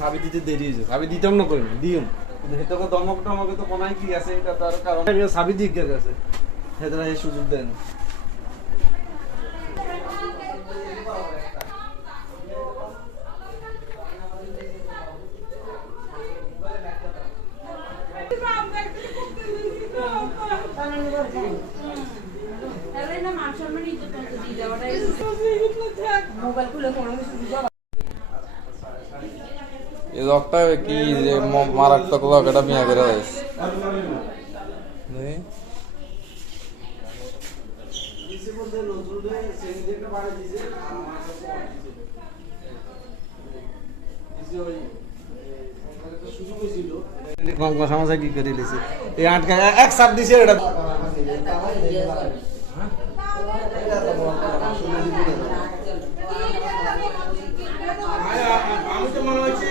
চাবি দিতে দেরি হয়েছে, চাবি দিতাম না কই দিম, সেটাকে দমক টমকে তো কোনায় কি আছে এটা তার কারণ চাবি দিয়ে গেছে, সেটা এই সুযোগ দেয় না। এই লোকটা কি যে মারাত্মক লোক, এটা মিয়া করে দিয়েছে। কি করে লিছে এই আটকা এক সাপ দিছে এটা আমি তো মনে হচ্ছে